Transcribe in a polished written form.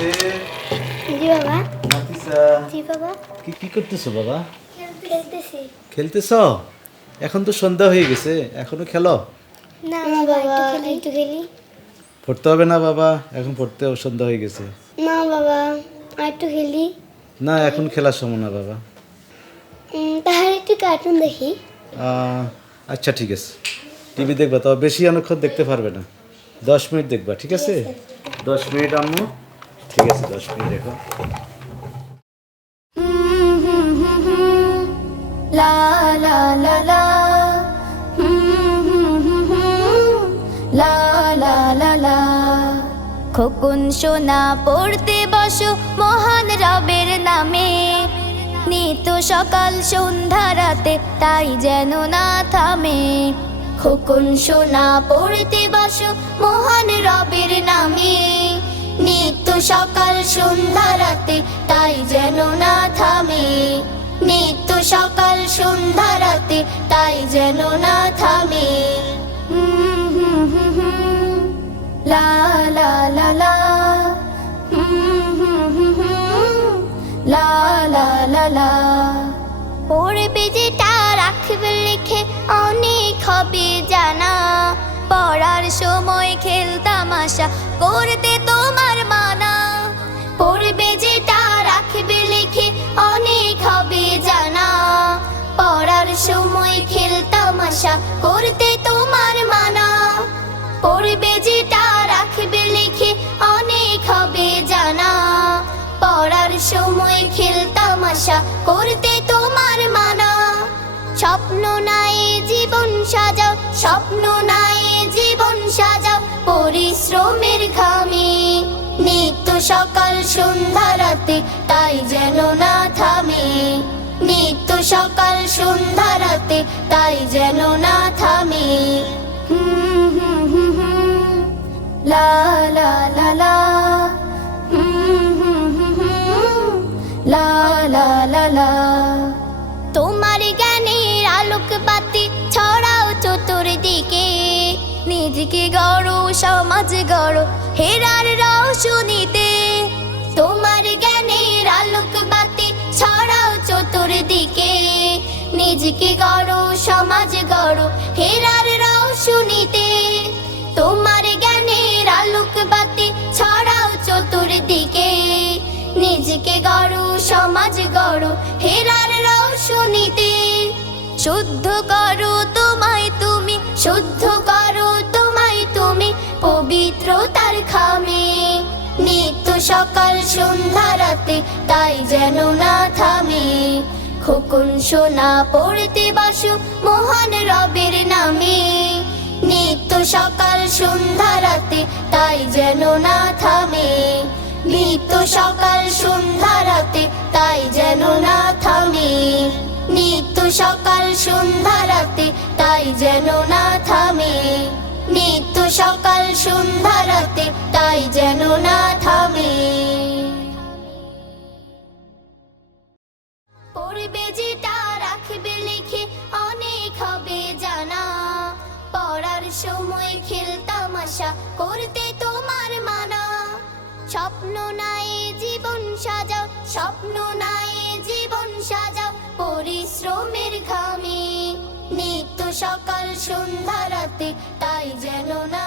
নাতিছে। জি বাবা। নাতিসা। জি বাবা। কি করতেছো বাবা? খেলতেছি। খেলতেছ? এখন তো সন্ধ্যা হয়ে গেছে, এখনো খেলো? না বাবা, একটু খেলি। পড়তে হবে না বাবা, এখন পড়তে সন্ধ্যা হয়ে গেছে। না বাবা, একটু খেলি। না, এখন খেলার সময় না বাবা। তাহলে একটু কার্টুন দেখি। আচ্ছা ঠিক আছে, টিভি দেখবা, তবে বেশি অনেকক্ষণ দেখতে পারবে না, 10 মিনিট দেখবা, ঠিক আছে? 10 মিনিট আম্মু, ঠিক আছে 10 মিনিট দেখো। লা লা লা লা লা লা লা লা। খোকন সোনা পড়তে বসো মহান রবের নামে, নিত সকাল সন্ধ্যা রাতে তাই যেন না থামে। খোকন সোনা পড়তে বসো মহান রবের নামে, নিত সকাল সন্ধ্যা রাতে তাই যেন না থামে। নিত্য সকাল সন্ধ্যা রাতে তাই যেন না থামে। লা লা লা লা লা লা লা লা। পড়বে যেটা রাখবে লিখে অনেক হবে জানা, পড়ার সময় খেলতামাশা করতে তোমার মানা। পড়বে যেটা রাখবে লিখে অনেক হবে জানা, পড়ার সময় খেলতামাশা করতে তোমার মানা। পড়বে যেটা রাখবে লিখে অনেক হবে জানা, পড়ার সময় খেলতামাশা করতে তোমার মানা। স্বপ্ন নাই জীবন সাজাও, স্বপ্ন নাই জীবন সাজাও পরিশ্রমের ঘামে। নিত্য সকাল সন্ধ্যা রাতে তাই যেন না থামে। নিত্য সকাল সন্ধ্যা রাতে তাই যেন না থামে। লা লা লা লা লা লা লা লা। তোমার জ্ঞানের আলোক বাতি ছড়াও চতুর্দিকে, নিজেকে গড়ো সমাজ গড়ো হেরার রওশনীতে। তোমার জ্ঞানের আলোক বাতি ছড়াও চতুর্দিকে, নিজেকে গড়ো সমাজ গড়ো হেরার রওশনীতে। তোমার জ্ঞানের আলোক বাতি ছড়াও চতুর্দিকে, নিজেকে গড়ো সমাজ গড়ো হেরার রওশনীতে। শুদ্ধ করো তোমায় তুমি, শুদ্ধ করো তোমায় তুমি পবিত্রতার খামে। নিত্য সকাল সন্ধ্যা রাতে তাই যেন না থামে। খোকন সোনা পড়তে বসো মহান রবের নামে, নিত্য সকাল সন্ধ্যা রাতে তাই যেন না থামে। নিত্য সকাল সন্ধ্যা রাতে তাই যেন না থামে। নিত্য সকাল সন্ধ্যা রাতে তাই যেন না থামে। নিত্য সকাল সন্ধ্যা রাতে তাই যেন না থামে। পড়বে যেটা রাখবে লিখে অনেক হবে জানা, পড়ার সময় খেলতামাশা করতে তোমার মানা। স্বপ্ন নাই জীবন সাজাও, স্বপ্ন নাই জীবন সাজাও পরিশ্রমের ঘামে। নিত্য সকাল সন্ধ্যা রাতে তাই যেন না